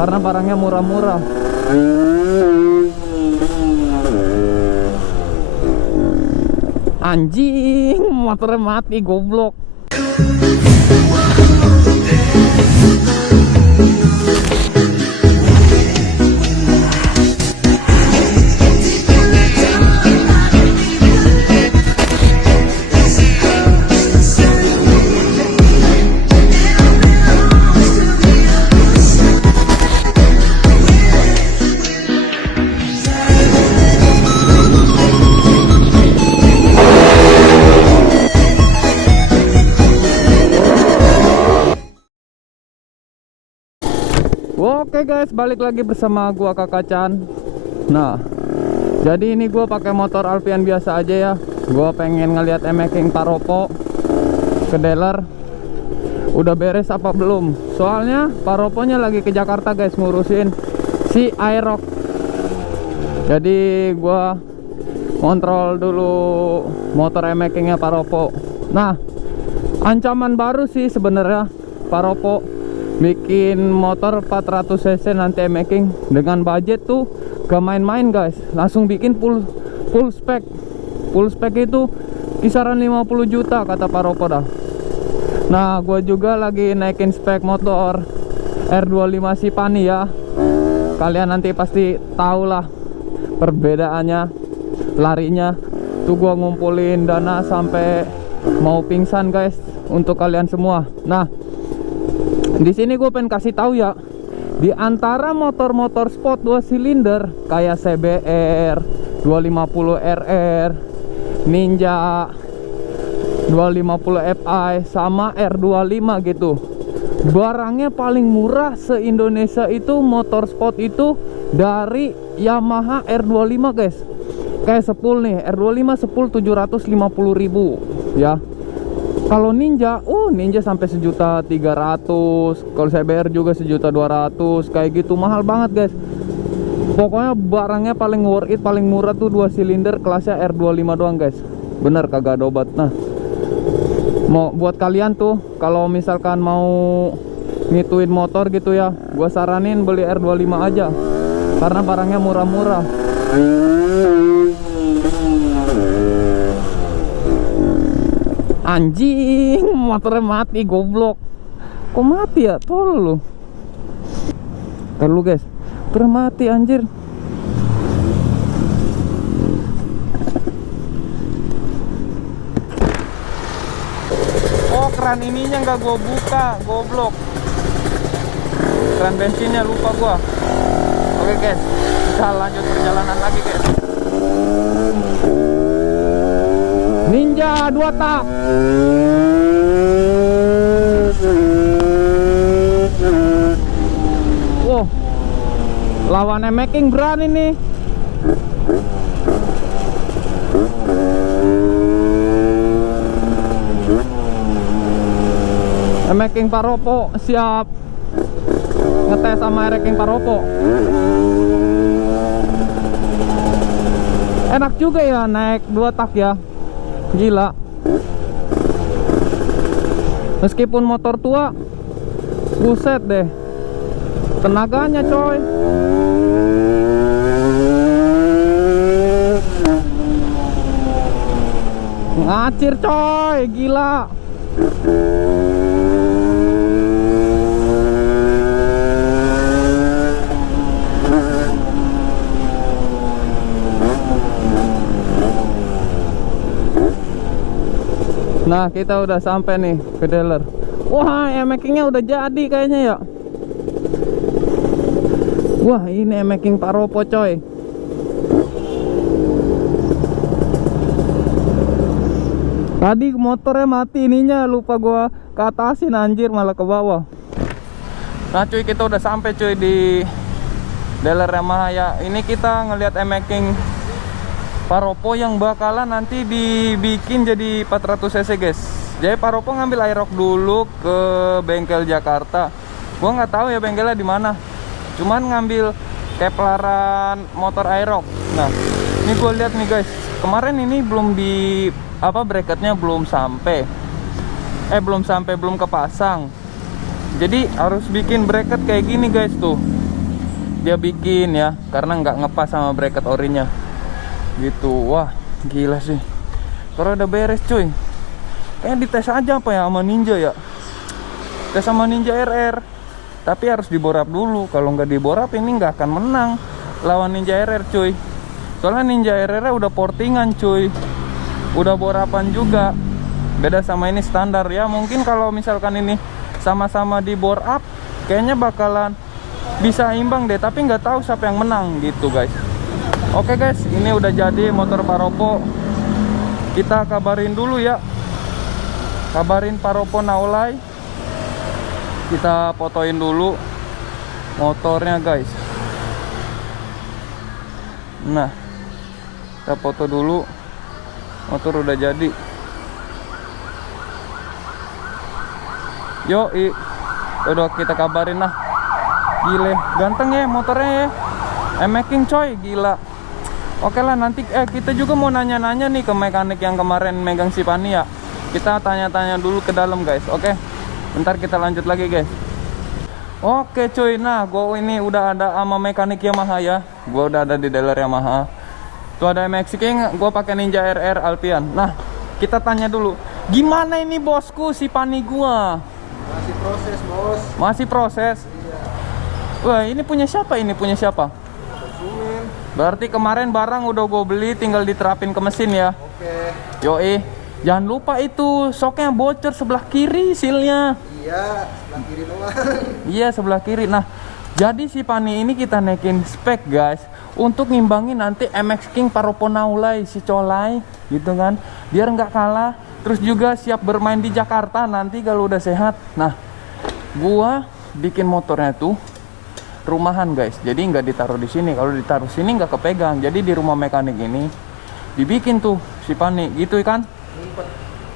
karena barangnya murah-murah. Anjing, motornya mati, goblok. Oke guys, balik lagi bersama gua Kakak Chan. Nah, jadi ini gua pakai motor Alpian biasa aja ya. Gua pengen ngeliat emaking Paropo ke dealer. Udah beres apa belum? Soalnya Paroponya lagi ke Jakarta guys, ngurusin si Aerox. Jadi gua kontrol dulu motor emakingnya Paropo. Nah, ancaman baru sih sebenarnya Paropo bikin motor 400 cc nanti making dengan budget tuh gak main-main guys. Langsung bikin full spec. Full spec itu kisaran 50 juta kata Paropo dah. Nah, gue juga lagi naikin spek motor R25 Sipani ya. Kalian nanti pasti tahu lah perbedaannya, larinya. Tuh gue ngumpulin dana sampai mau pingsan guys untuk kalian semua. Nah, di sini gue pengen kasih tahu ya, di antara motor-motor sport 2 silinder kayak CBR 250 RR, Ninja 250 Fi sama R25 gitu, barangnya paling murah se-Indonesia itu motor sport itu dari Yamaha R25 guys. Kayak sepul nih, R25 sepul 750.000 ya. Kalau Ninja, Ninja sampai 1.300.000. Kalau CBR juga 1.200.000. Kayak gitu, mahal banget guys. Pokoknya barangnya paling worth it, paling murah tuh 2 silinder kelasnya R25 doang guys. Bener kagak ada obat. Nah, mau buat kalian tuh kalau misalkan mau ngituin motor gitu ya, gua saranin beli R25 aja karena barangnya murah-murah. Anjing, motornya mati, goblok. Kok mati ya? Tolol lu. Ntar lu guys, motornya mati anjir. Oh, keran ininya nggak gua buka, goblok. Keran bensinnya lupa gua. Oke guys, kita lanjut perjalanan lagi guys. Ninja 2 tak. Wow, lawannya making berani nih. Making Paropo siap ngetes sama making Paropo. Enak juga ya naik 2 tak ya. Gila. Meskipun motor tua, buset deh tenaganya coy. Ngacir coy, gila. Nah, kita udah sampai nih ke dealer. Wah, emakingnya udah jadi kayaknya ya. Wah, ini emaking Paropo coy. Tadi motornya mati, ininya lupa gua ke atasin anjir, malah ke bawah. Nah cuy, kita udah sampai cuy di dealer Yamaha ya. Ini kita ngelihat emaking Paropo yang bakalan nanti dibikin jadi 400 cc guys. Jadi Paropo ngambil Aerox dulu ke bengkel Jakarta. Gua nggak tahu ya bengkelnya di mana. Cuman ngambil keplaran motor Aerox. Nah, ini gue lihat nih guys. Kemarin ini belum di bracketnya belum sampai. Belum kepasang. Jadi harus bikin bracket kayak gini guys tuh. dia bikin ya, karena nggak ngepas sama bracket orinya gitu. Wah gila sih, kalau udah beres cuy. Kayaknya dites aja apa ya sama Ninja ya, tes sama Ninja RR. Tapi harus diborap dulu, kalau nggak diborap ini nggak akan menang lawan Ninja RR cuy. Soalnya Ninja RR udah portingan cuy, udah borapan juga. Beda sama ini standar ya. Mungkin kalau misalkan ini sama-sama di bore up, kayaknya bakalan bisa imbang deh. Tapi nggak tahu siapa yang menang gitu guys. Oke guys, ini udah jadi motor Paropo. Kita kabarin dulu ya, kabarin Paropo Naulai. Kita fotoin dulu motornya guys. Nah, kita foto dulu, motor udah jadi. Yoi, udah kita kabarin lah. Gile, ganteng ya motornya ya, M-Making coy, gila. Oke lah, nanti kita juga mau nanya-nanya nih ke mekanik yang kemarin megang si Pani ya. Kita tanya-tanya dulu ke dalam guys. Oke, bentar kita lanjut lagi guys. Oke cuy, nah gue ini udah ada sama mekanik Yamaha ya. Gue udah ada di dealer Yamaha. Tuh ada MX King, gue pakai Ninja RR Alpian. Nah, kita tanya dulu, gimana ini bosku si Pani gua? Masih proses bos. Masih proses. Iya. Wah, ini punya siapa? Ini punya siapa? Konsumen. Berarti kemarin barang udah gue beli, tinggal diterapin ke mesin ya. Oke. Yoi, jangan lupa itu soknya bocor sebelah kiri silnya. Iya, sebelah kiri doang. Iya, sebelah kiri. Nah, jadi si Pani ini kita naikin spek guys, untuk ngimbangin nanti MX King Paropo Naulai si Colai gitu kan, biar nggak kalah. Terus juga siap bermain di Jakarta nanti kalau udah sehat. Nah, gua bikin motornya tuh rumahan guys, jadi nggak ditaruh di sini. Kalau ditaruh sini nggak kepegang. Jadi di rumah mekanik ini dibikin tuh si Pani gitu kan,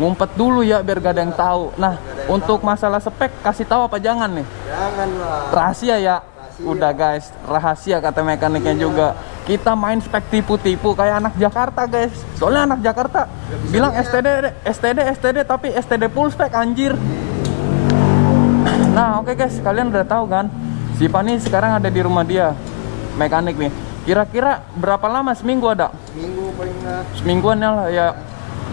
ngumpet dulu ya biar gak ada yang tahu. Nah, untuk masalah spek kasih tahu apa jangan nih? Jangan lah. Rahasia ya. Rahasia. Udah guys, rahasia kata mekaniknya juga. Kita main spek tipu-tipu kayak anak Jakarta guys. Soalnya anak Jakarta bilang STD tapi STD full spek anjir. Nah, oke guys, kalian udah tahu kan? Si Pani sekarang ada di rumah dia, mekanik nih. Kira-kira berapa lama? Seminggu ada? Seminggu paling nggak. Semingguan ya.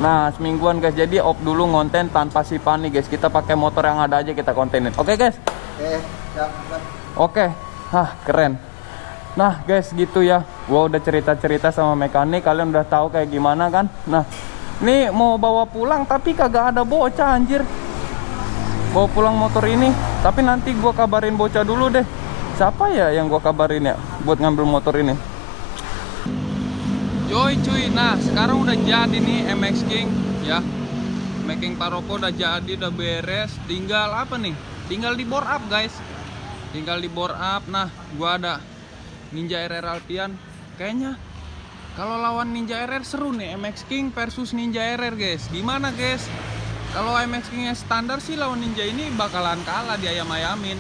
Nah, semingguan guys. Jadi off dulu ngonten tanpa si Pani guys. Kita pakai motor yang ada aja kita kontenin. Oke guys? Siap. Oke. Hah, keren. Nah guys, gitu ya. Gua udah cerita-cerita sama mekanik, kalian udah tahu kayak gimana kan. Nah, ini mau bawa pulang tapi kagak ada bocah anjir. Bawa pulang motor ini, tapi nanti gua kabarin bocah dulu deh. Siapa ya yang gua kabarin ya buat ngambil motor ini? Yoi cuy, nah sekarang udah jadi nih MX King ya. Making Paropo udah jadi, udah beres. Tinggal apa nih? Tinggal di bore up guys. Tinggal di bore up. Nah, gua ada Ninja RR Alpian. Kayaknya kalau lawan Ninja RR seru nih, MX King versus Ninja RR guys. Gimana guys? Kalau MX King-nya standar sih lawan Ninja ini bakalan kalah, di ayam-ayamin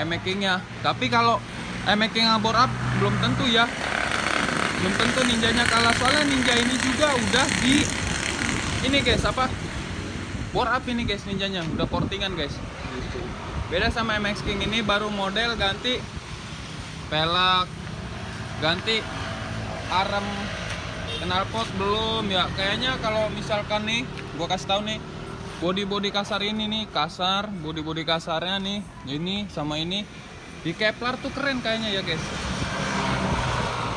MX King-nya. Tapi kalau MX King-nya bore up belum tentu ya. Belum tentu Ninjanya kalah, soalnya Ninja ini juga udah di ini guys, apa? Bore up ini guys Ninjanya, udah portingan guys. Beda sama MX King ini baru model ganti pelek, ganti arem, knalpot belum ya. Kayaknya kalau misalkan nih, gua kasih tahu nih, body kasar ini nih, kasar, body kasarnya nih, ini sama ini di Kevlar tuh keren kayaknya ya guys.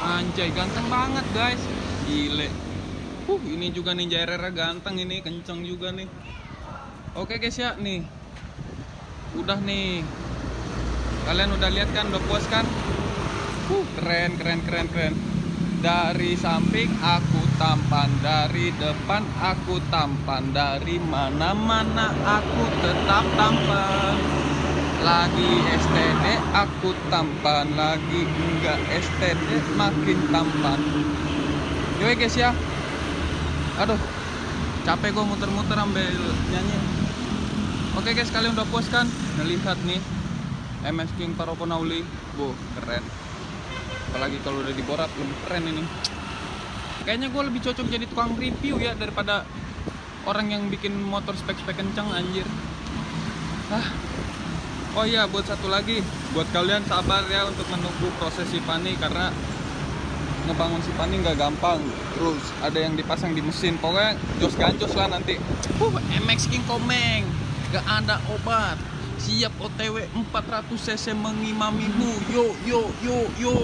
Anjay, ganteng banget guys, gile. Ini juga Ninja RR ganteng, ini kenceng juga nih. Oke guys ya, nih udah nih, kalian udah lihat kan, udah puas kan? Keren. Dari samping aku tampan, dari depan aku tampan, dari mana-mana aku tetap tampan. Lagi STD aku tampan, lagi enggak STD makin tampan. Yoi guys ya. Aduh, capek gue muter-muter ambil nyanyi. Oke guys, kalian udah puas kan ngelihat nih MX King Paropo Naulai? Keren. Apalagi kalau udah diborat lebih keren ini. Kayaknya gue lebih cocok jadi tukang review ya daripada orang yang bikin motor spek-spek kenceng anjir. Oh iya, buat satu lagi, buat kalian sabar ya untuk menunggu proses Sipani, karena ngebangun Sipani nggak gampang. Terus ada yang dipasang di mesin, pokoknya jos ganjos lah nanti. MX King Komeng, gak ada obat, siap OTW 400 cc mengimamimu. Yo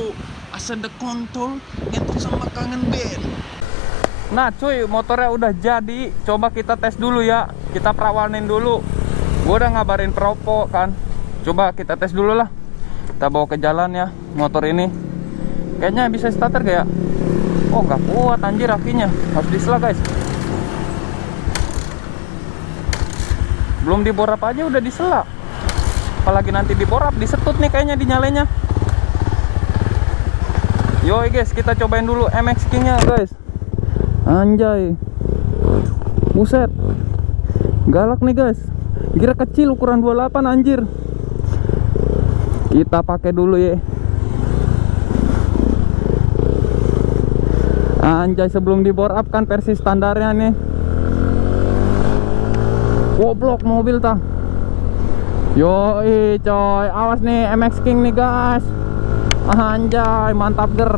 asal the kontol ngetut sama kangen band. Nah cuy, motornya udah jadi, coba kita tes dulu ya, kita perawanin dulu. Gue udah ngabarin Propo kan, coba kita tes dulu lah. Kita bawa ke jalan ya motor ini. Kayaknya bisa starter gak ya? Oh gak kuat anjir akinya, harus disela guys. Belum diborap aja udah disela, apalagi nanti diborap disetut nih kayaknya dinyalanya. Yoi guys, kita cobain dulu MX King nya guys. Anjay, buset, galak nih guys. Gear kecil ukuran 28 anjir. Kita pakai dulu ya. Anjay, sebelum di bore up kan versi standarnya nih. Goblok mobil tah. Yoi coy, awas nih MX King nih guys. Anjay, mantap ger.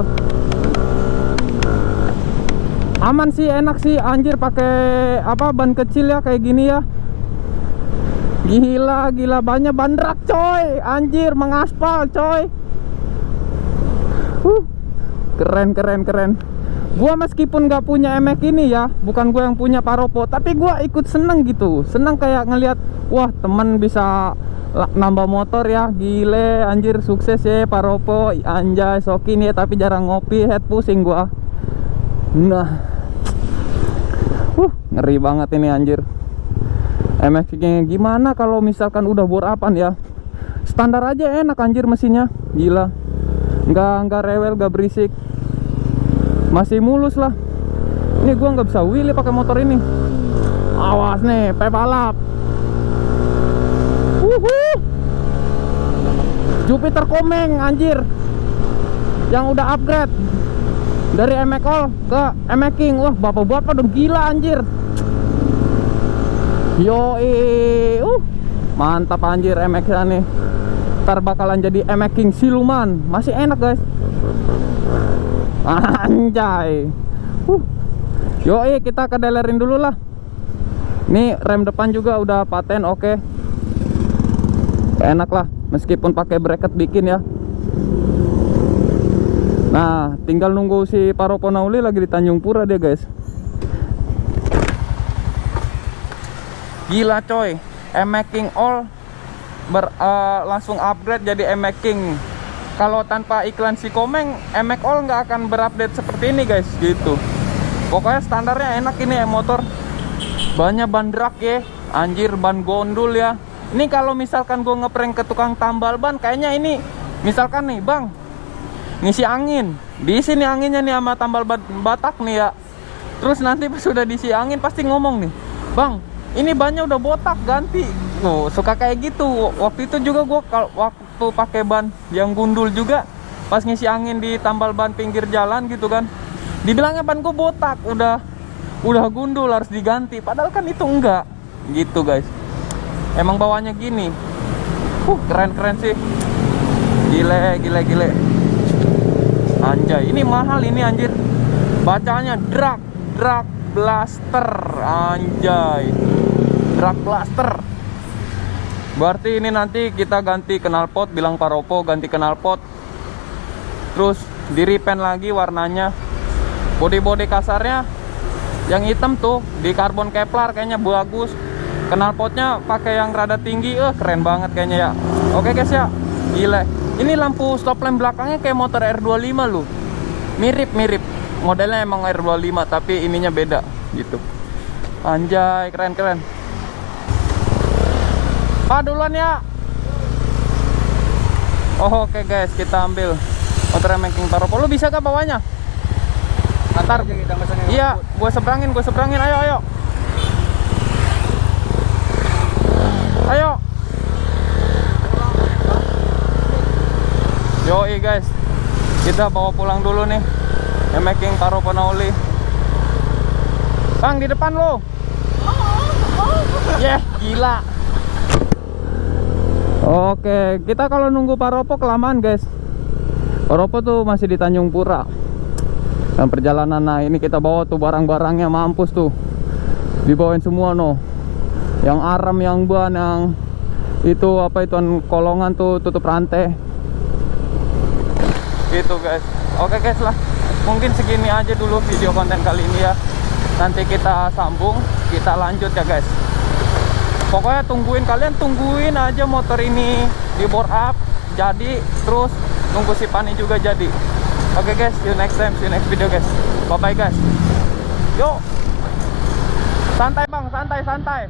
Aman sih, enak sih anjir pakai apa ban kecil ya kayak gini ya. Gila banyak ban rak coy. Anjir, mengaspal coy. Keren. Gua meskipun gak punya MX ini ya, bukan gua yang punya Paropo, tapi gua ikut seneng gitu. Seneng kayak ngelihat, wah temen bisa nambah motor ya. Gile anjir, sukses ya Paropo. Anjay, sokin ya, tapi jarang ngopi, head pusing gua. Nah, ngeri banget ini anjir. MX-nya gimana kalau misalkan udah bor upan ya? Standar aja enak anjir mesinnya. Gila. Nggak rewel, nggak berisik. Masih mulus lah. Ini gua nggak bisa wheelie pakai motor ini. Awas nih, pebalap. Jupiter Komeng anjir. Yang udah upgrade dari MX All ke MX King. Wah, bapak-bapak dong, gila anjir. Yoi, mantap anjir MX-nya nih. Ntar bakalan jadi MX King siluman. Masih enak guys. Anjay. Yoi, kita kedelerin dulu lah. Nih rem depan juga udah paten, oke. Enak lah, meskipun pakai bracket bikin ya. Nah, tinggal nunggu si Paropo Nauli lagi di Tanjung Pura dia guys. Gila coy, MX King All langsung upgrade jadi MX King. Kalau tanpa iklan si Komeng, MX All nggak akan berupdate seperti ini guys, gitu. Pokoknya standarnya enak ini motor. Banyak ban drag ya, anjir, ban gondul ya. Ini kalau misalkan gue ngeprank ke tukang tambal ban, kayaknya ini misalkan nih bang, ngisi angin, diisi nih anginnya nih sama tambal ban Batak nih ya. Terus nanti pas sudah diisi angin pasti ngomong nih, bang, ini bannya udah botak, ganti. Suka kayak gitu. Waktu itu juga gue waktu pakai ban yang gundul juga, pas ngisi angin di tambal ban pinggir jalan gitu kan, dibilangnya ban gue botak, udah gundul harus diganti. Padahal kan itu enggak, gitu guys. Emang bawahnya gini. Keren sih. Gile. Anjay, ini mahal ini anjir. Bacanya drag blaster. Anjay, drag blaster. Berarti ini nanti kita ganti knalpot, bilang Paropo ganti knalpot. Terus di repaint lagi warnanya. Bodi kasarnya yang hitam tuh di karbon Kevlar kayaknya bagus. Knalpotnya pakai yang rada tinggi, keren banget kayaknya ya. Oke guys ya, gila. Ini lampu stop lamp belakangnya kayak motor R25 loh. Mirip. Modelnya emang R25 tapi ininya beda gitu. Anjay, keren. Pak duluan ya. Oke guys, kita ambil motor MX King Paropo. Lu bisa gak bawanya? Ntar. Iya, gue seberangin. Ayo. Yoi guys, kita bawa pulang dulu nih MX King Paropo Nauli. Bang, di depan lo. Gila. Oke, kita kalau nunggu Paropo kelamaan guys. Paropo tuh masih di Tanjung Pura. Dan perjalanan, nah ini kita bawa tuh barang-barangnya, mampus tuh. Dibawain semua no. Yang aram, yang ban, yang itu apa itu kolongan tuh tutup rantai. Gitu guys. Oke guys lah. Mungkin segini aja dulu video konten kali ini ya. Nanti kita sambung, kita lanjut ya guys. Pokoknya kalian tungguin aja motor ini di bore up jadi, terus nunggu si Pani juga jadi. Oke guys, see you next time, see you next video guys. Bye bye guys. Yuk. Santai bang, santai.